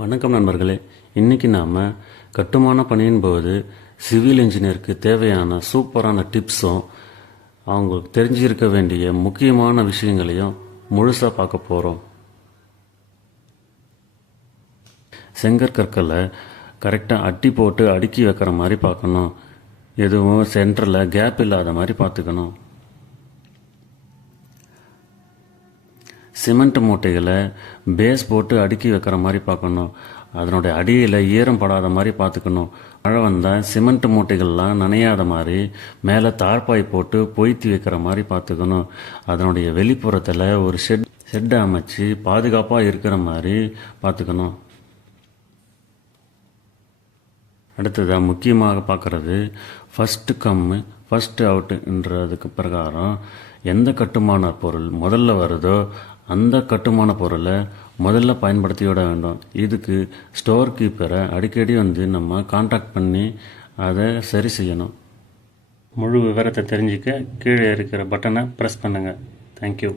வணக்கம் நண்பர்களே. இன்றைக்கி நாம் கட்டுமான பணியின் போது சிவில் இன்ஜினியருக்கு தேவையான சூப்பரான டிப்ஸும் அவங்களுக்கு தெரிஞ்சிருக்க வேண்டிய முக்கியமான விஷயங்களையும் முழுசாக பார்க்க போகிறோம். செங்கற்கற்களை கரெக்டாக அட்டி போட்டு அடுக்கி வைக்கிற மாதிரி பார்க்கணும். எதுவும் சென்டரில் கேப் இல்லாத மாதிரி பார்த்துக்கணும். சிமெண்ட் மூட்டைகளை பேஸ் போட்டு அடுக்கி வைக்கிற மாதிரி பார்க்கணும். அதனுடைய அடியில் ஈரம் படாத மாதிரி பார்த்துக்கணும். மழை வந்தால் சிமெண்ட் மூட்டைகள்லாம் நனையாத மாதிரி மேலே தார்பாய் போட்டு பொய்த்தி வைக்கிற மாதிரி பார்த்துக்கணும். அதனுடைய வெளிப்புறத்தில் ஒரு ஷெட் அமைச்சு பாதுகாப்பாக இருக்கிற மாதிரி பார்த்துக்கணும். அடுத்ததாக முக்கியமாக பார்க்குறது ஃபஸ்ட்டு கம்மு ஃபஸ்ட்டு அவுட்டுன்றதுக்கு பிரகாரம் எந்த கட்டுமான பொருள் முதல்ல வருதோ அந்த கட்டுமான பொருளை முதல்ல பயன்படுத்தி விட வேண்டும். இதுக்கு ஸ்டோர் கீப்பரை அடிக்கடி நம்ம காண்டாக்ட் பண்ணி அதை சரி செய்யணும். முழு விவரத்தை தெரிஞ்சுக்க கீழே இருக்கிற பட்டனை ப்ரெஸ் பண்ணுங்கள். தேங்க்யூ.